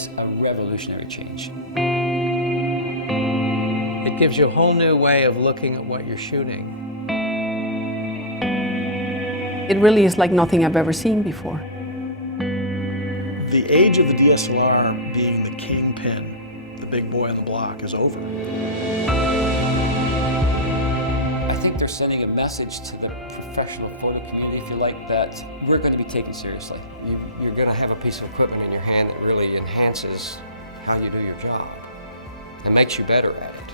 is a revolutionary change. It gives you a whole new way of looking at what you're shooting. It really is like nothing I've ever seen before. The age of the DSLR being the kingpin, the big boy on the block, is over. I think they're sending a message to the professional photo community, if you like, that we're going to be taken seriously. You're going to have a piece of equipment in your hand that really enhances how you do your job and makes you better at it.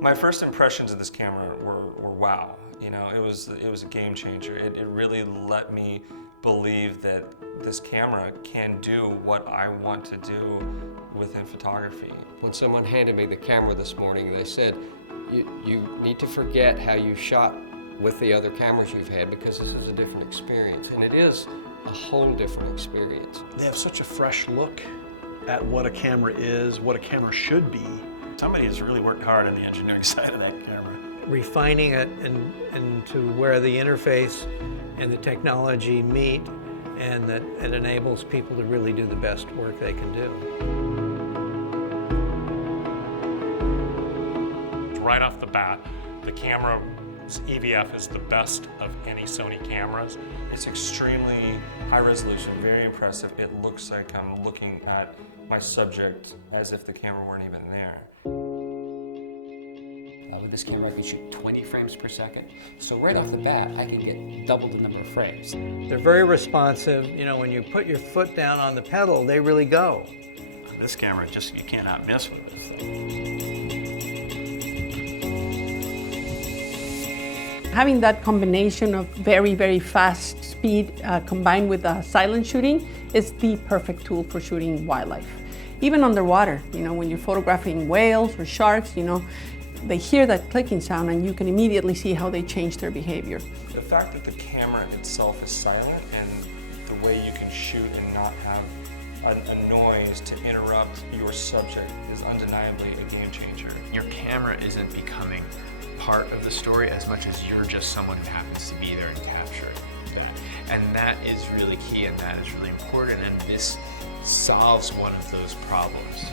My first impressions of this camera were wow. You know, it was a game changer. It really let me believe that this camera can do what I want to do within photography. When someone handed me the camera this morning, they said, you need to forget how you shot with the other cameras you've had because this is a different experience. And it is a whole different experience. They have such a fresh look at what a camera is, what a camera should be. Somebody has really worked hard on the engineering side of that camera. Refining it and to where the interface and the technology meet, and that it enables people to really do the best work they can do. Right off the bat, the camera's EVF is the best of any Sony cameras. It's extremely high resolution, very impressive. It looks like I'm looking at my subject as if the camera weren't even there. With this camera, I can shoot 20 frames per second. So right off the bat, I can get double the number of frames. They're very responsive. You know, when you put your foot down on the pedal, they really go. This camera, just you cannot mess with it. Having that combination of very, very fast speed combined with silent shooting is the perfect tool for shooting wildlife. Even underwater, you know, when you're photographing whales or sharks, you know, they hear that clicking sound and you can immediately see how they change their behavior. The fact that the camera itself is silent and the way you can shoot and not have a noise to interrupt your subject is undeniably a game changer. Your camera isn't becoming part of the story as much as you're just someone who happens to be there and capture that. And that is really key and that is really important, and this solves one of those problems.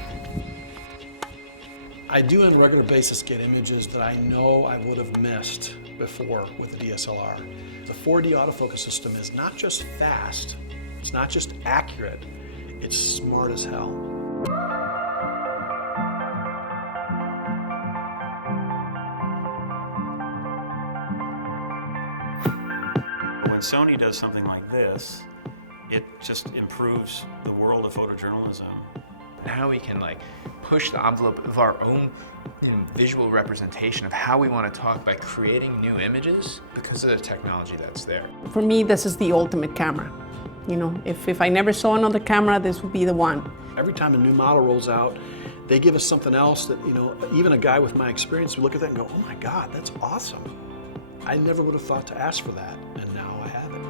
I do on a regular basis get images that I know I would have missed before with the DSLR. The 4D autofocus system is not just fast, it's not just accurate, it's smart as hell. When Sony does something like this, it just improves the world of photojournalism. How we can push the envelope of our own visual representation of how we want to talk by creating new images because of the technology that's there. For me, this is the ultimate camera. You know, if I never saw another camera, this would be the one. Every time a new model rolls out, they give us something else that, you know, even a guy with my experience would look at that and go, oh my God, that's awesome. I never would have thought to ask for that, and now I have it.